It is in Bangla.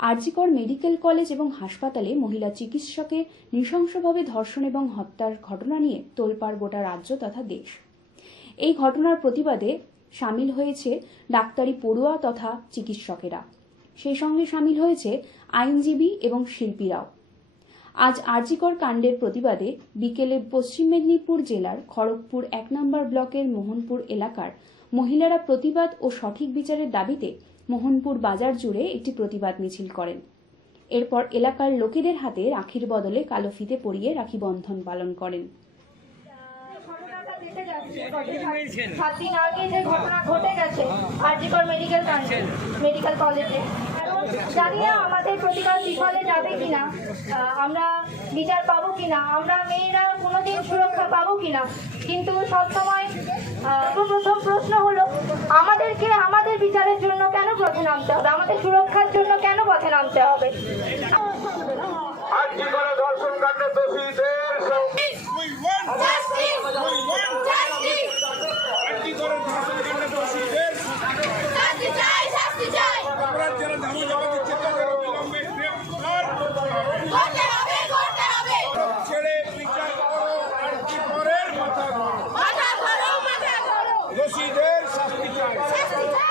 আরজিকর মেডিকেল কলেজ এবং হাসপাতালে মহিলা চিকিৎসকের নৃশংসভাবে ধর্ষণ এবং হত্যার ঘটনা নিয়ে তোলপাড় গোটা রাজ্য তথা দেশ। এই ঘটনার প্রতিবাদে সামিল হয়েছে ডাক্তারি পড়ুয়া তথা চিকিৎসকেরা। সেই সঙ্গে সামিল হয়েছে আইনজীবী এবং শিল্পীরাও। আজ আরজিকর কাণ্ডের প্রতিবাদে বিকেলে পশ্চিম মেদিনীপুর জেলার খড়গপুর এক নম্বর ব্লকের মোহনপুর এলাকার মহিলারা প্রতিবাদ ও সঠিক বিচারের দাবিতে মোহনপুর বাজার জুড়ে একটি প্রতিবাদ মিছিল করেন। এরপর এলাকার লোকেদের হাতে রাখির বদলে কালো ফিতে পরিয়ে রাখি বন্ধন পালন করেন। সাত দিন যে ঘটনা ঘটে গেছে মেডিকেল মেডিকেল কলেজে আমাদের যাবে আমরা বিচার পাবো আমরা মেয়েরা সুরক্ষা পাবো কিনা। কিন্তু সবসময় প্রথম প্রশ্ন হলো, আমাদেরকে, আমাদের বিচারের জন্য পথে নামতে হবে। আমাদের সুরক্ষার জন্য কেন পথে নামতে হবে? করে Justice! We want Justice! আজকে করে ধর্ষণ কাণ্ডে দোষীদের শাস্তি চাই শাস্তি চাই অপরাধ যারা ধামা জমা দিচ্ছে তাদের অবিলম্বে গ্রেফতার করতে হবে করতে হবে করতে হবে ছেড়ে বিচার করো আজকে করের মাথা ধরো মাথা ধরো মাথা ধরো দোষীদের শাস্তি চাই শাস্তি চাই